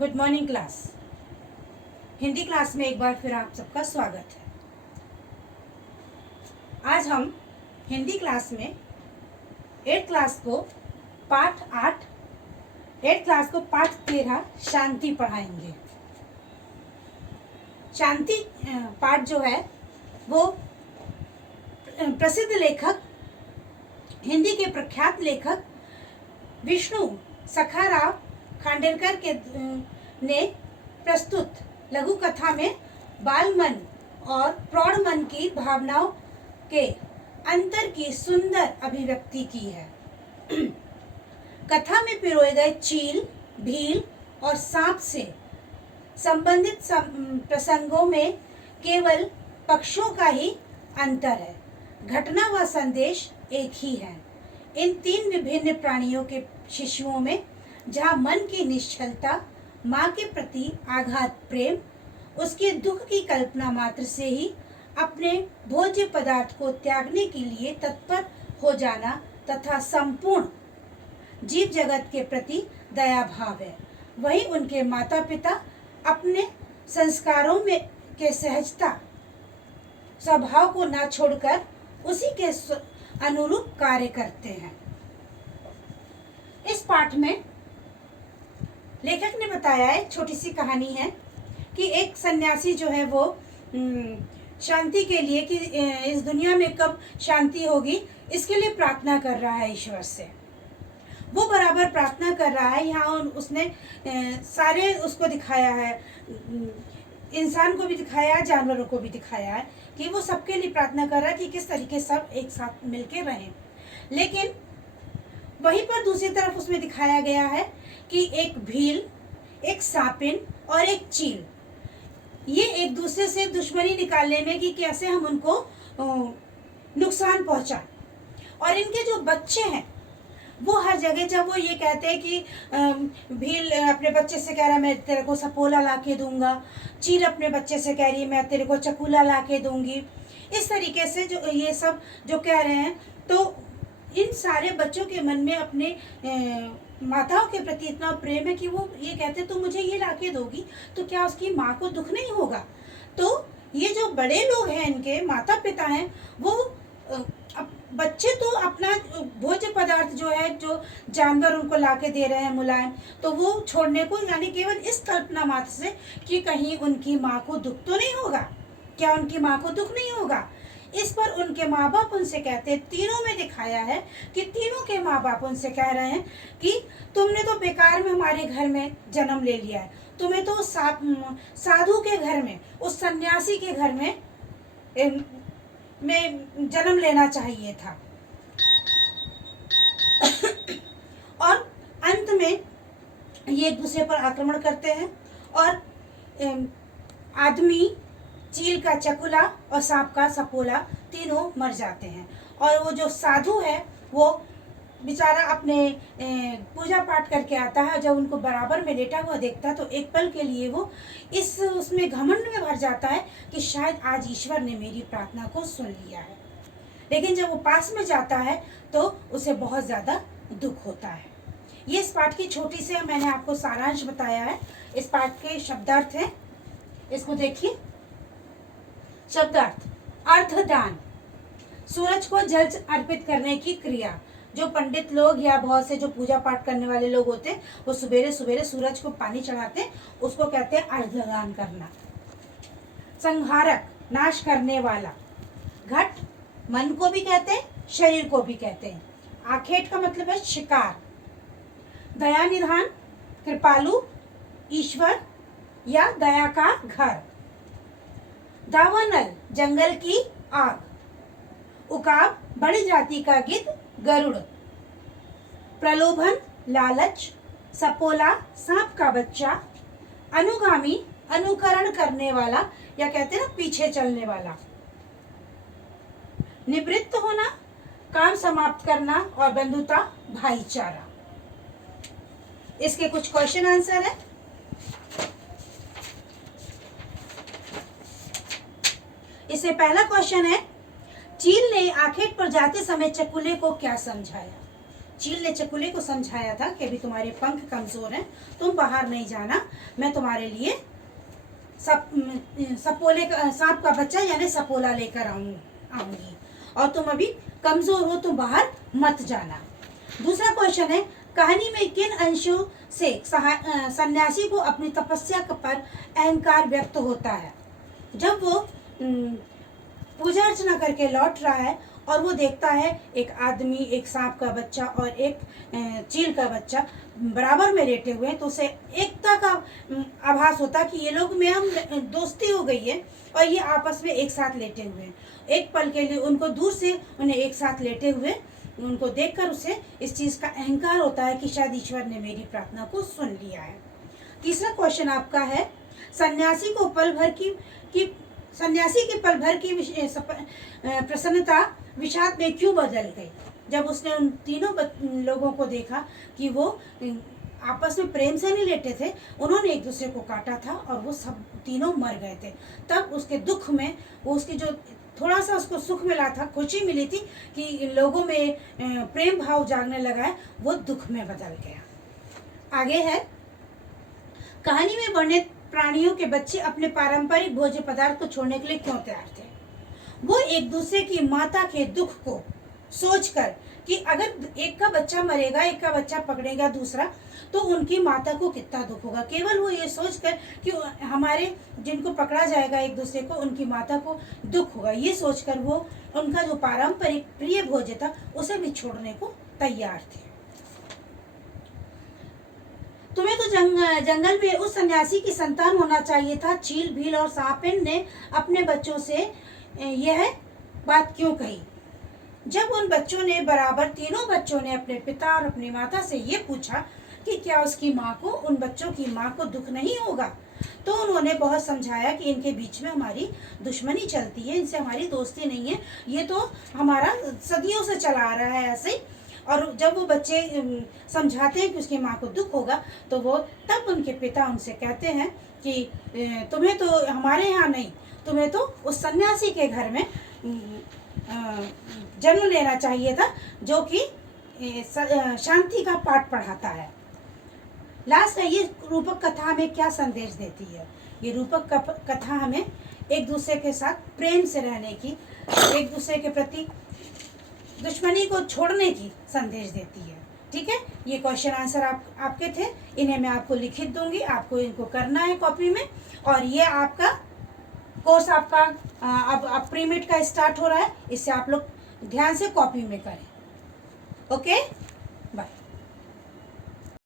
Good morning class. Hindi class में एक बार फिर आप सबका स्वागत है। आज हम हिंदी क्लास में 8th क्लास को पाठ 8, 8th क्लास को पाठ 13 शांति पढ़ाएंगे। शांति पाठ जो है वो प्रसिद्ध लेखक, हिंदी के प्रख्यात लेखक विष्णु सखाराव खांडेकर के ने प्रस्तुत लघु कथा में बाल मन और प्रौढ़ मन की भावनाओं के अंतर की सुंदर अभिव्यक्ति की है। कथा में पिरोए गए चील, भील और सांप से संबंधित प्रसंगों में केवल पक्षों का ही अंतर है। घटना व संदेश एक ही है। इन तीन विभिन्न प्राणियों के शिशुओं में जहाँ मन की निश्चलता, माँ के प्रति आघात प्रेम, उसके दुख की कल्पना मात्र से ही अपने भोज्य पदार्थ को त्यागने के लिए तत्पर हो जाना तथा संपूर्ण जीव जगत के प्रति दया भाव है, वहीं उनके माता पिता अपने संस्कारों में के सहजता स्वभाव को न छोड़कर उसी के अनुरूप कार्य करते हैं। इस पाठ में लेखक ने बताया है, छोटी सी कहानी है कि एक सन्यासी जो है वो शांति के लिए कि इस दुनिया में कब शांति होगी इसके लिए प्रार्थना कर रहा है ईश्वर से। वो बराबर प्रार्थना कर रहा है। यहाँ उसने सारे उसको दिखाया है, इंसान को भी दिखाया है, जानवरों को भी दिखाया है कि वो सबके लिए प्रार्थना कर रहा है कि किस तरीके सब एक साथ मिलके रहें। लेकिन वहीं पर दूसरी तरफ उसमें दिखाया गया है कि एक भील, एक सांपिन और एक चील, ये एक दूसरे से दुश्मनी निकालने में कि कैसे हम उनको नुकसान पहुंचाएं। और इनके जो बच्चे हैं वो हर जगह जब वो ये कहते हैं कि भील अपने बच्चे से कह रहा है मैं तेरे को सपोला ला के दूंगा, चील अपने बच्चे से कह रही है मैं तेरे को चकूला ला के दूंगी, इस तरीके से जो ये सब जो कह रहे हैं, तो इन सारे बच्चों के मन में अपने माताओं के प्रति इतना प्रेम है कि वो ये कहते तो मुझे ये लाके दोगी तो क्या उसकी माँ को दुख नहीं होगा। तो ये जो बड़े लोग हैं, इनके माता पिता हैं, वो बच्चे तो अपना भोज्य पदार्थ जो है, जो जानवर उनको लाके दे रहे हैं मुलायम, तो वो छोड़ने को, यानी केवल इस कल्पना मात्र से कि कहीं उनकी माँ को दुख तो नहीं होगा, क्या उनकी माँ को दुख नहीं होगा। इस पर उनके माँ बाप उनसे कहते हैं, तीनों में दिखाया है कि तीनों के माँ बाप उनसे कह रहे हैं कि तुमने तो बेकार में हमारे घर में जन्म ले लिया है, तुम्हें तो साधु के घर में, उस सन्यासी के घर में जन्म लेना चाहिए था। और अंत में ये एक दूसरे पर आक्रमण करते हैं और आदमी, चील का चकुला और सांप का सपोला तीनों मर जाते हैं। और वो जो साधु है वो बेचारा अपने पूजा पाठ करके आता है, जब उनको बराबर में लेटा हुआ देखता है तो एक पल के लिए वो इस उसमें घमंड में भर जाता है कि शायद आज ईश्वर ने मेरी प्रार्थना को सुन लिया है। लेकिन जब वो पास में जाता है तो उसे बहुत ज़्यादा दुख होता है। ये इस पाठ की छोटी से मैंने आपको सारांश बताया है। इस पाठ के शब्दार्थ हैं, इसको देखिए। शब्दार्थ: अर्धदान, सूरज को जल अर्पित करने की क्रिया। जो पंडित लोग या बहुत से जो पूजा पाठ करने वाले लोग होते हैं वो सुबेरे सुबेरे सूरज को पानी चढ़ाते हैं, उसको कहते हैं अर्धदान करना। संहारक, नाश करने वाला। घट, मन को भी कहते हैं, शरीर को भी कहते हैं। आखेट का मतलब है शिकार। दया निधान, कृपालु, ईश्वर या दया का घर। दावानल, जंगल की आग। उकाब, बड़ी जाति का गिद्ध, गरुड़। प्रलोभन, लालच। सपोला, सांप का बच्चा। अनुगामी, अनुकरण करने वाला या कहते हैं ना पीछे चलने वाला। निवृत्त होना, काम समाप्त करना। और बंधुता, भाईचारा। इसके कुछ क्वेश्चन आंसर है। इससे पहला क्वेश्चन है, चील ने आखेट पर जाते समय चकुले को क्या समझाया। चील ने चकुले को समझाया था कि अभी तुम्हारे पंख कमजोर हैं, तुम बाहर नहीं जाना, मैं तुम्हारे लिए सपोले का सांप का बच्चा यानी सपोला लेकर आऊंगी और तुम अभी कमजोर हो, तुम बाहर मत जाना। दूसरा क्वेश्चन है, कहानी में किन अंशों से सन्यासी को अपनी तपस्या पर अहंकार व्यक्त होता है? जब वो पूजा अर्चना करके लौट रहा है और वो देखता है एक आदमी, एक सांप का बच्चा और एक चील का बच्चा बराबर में लेटे हुए हैं, तो उसे एकता का आभास होता है कि ये लोग में हम दोस्ती हो गई है और ये आपस में एक साथ लेटे हुए हैं। एक पल के लिए उनको दूर से उन्हें एक साथ लेटे हुए उनको देखकर उसे इस चीज़ का अहंकार होता है कि शायद ईश्वर ने मेरी प्रार्थना को सुन लिया है। तीसरा क्वेश्चन आपका है, सन्यासी के पल भर की प्रसन्नता विषाद में क्यों बदल गई? जब उसने उन तीनों लोगों को देखा कि वो आपस में प्रेम से नहीं लेटे थे, उन्होंने एक दूसरे को काटा था और वो सब तीनों मर गए थे, तब उसके दुख में वो उसकी जो थोड़ा सा उसको सुख मिला था, खुशी मिली थी कि लोगों में प्रेम भाव जागने लगा है, वो दुख में बदल गया। आगे है, कहानी में वर्णित प्राणियों के बच्चे अपने पारंपरिक भोज्य पदार्थ को छोड़ने के लिए क्यों तैयार थे? वो एक दूसरे की माता के दुख को सोचकर कि अगर एक का बच्चा मरेगा, एक का बच्चा पकड़ेगा दूसरा, तो उनकी माता को कितना दुख होगा। केवल वो ये सोचकर कि हमारे जिनको पकड़ा जाएगा एक दूसरे को, उनकी माता को दुख होगा, ये सोचकर वो उनका जो पारंपरिक प्रिय भोज्य था उसे भी छोड़ने को तैयार थे। तुम्हें तो जंगल में उस सन्यासी की संतान होना चाहिए था। चील, भील और सांपेन ने अपने बच्चों से यह बात क्यों कही? जब उन बच्चों ने तीनों बच्चों ने अपने पिता और अपनी माता से ये पूछा कि क्या उसकी माँ को, उन बच्चों की माँ को दुख नहीं होगा, तो उन्होंने बहुत समझाया कि इनके बीच में हमारी दुश्मनी चलती है, इनसे हमारी दोस्ती नहीं है, ये तो हमारा सदियों से चला आ रहा है ऐसे ही। और जब वो बच्चे समझाते हैं कि उसकी माँ को दुख होगा, तो वो तब उनके पिता उनसे कहते हैं कि तुम्हें तो हमारे यहाँ नहीं, तुम्हें तो उस सन्यासी के घर में जन्म लेना चाहिए था जो कि शांति का पाठ पढ़ाता है। लास्ट है, ये रूपक कथा हमें क्या संदेश देती है? ये रूपक कथा हमें एक दूसरे के साथ प्रेम से रहने की, एक दूसरे के प्रति दुश्मनी को छोड़ने की संदेश देती है। ठीक है, ये क्वेश्चन आंसर आपके थे, इन्हें मैं आपको लिखित दूंगी, आपको इनको करना है कॉपी में। और ये आपका कोर्स आपका अब प्रीमिट का स्टार्ट हो रहा है, इससे आप लोग ध्यान से कॉपी में करें। ओके।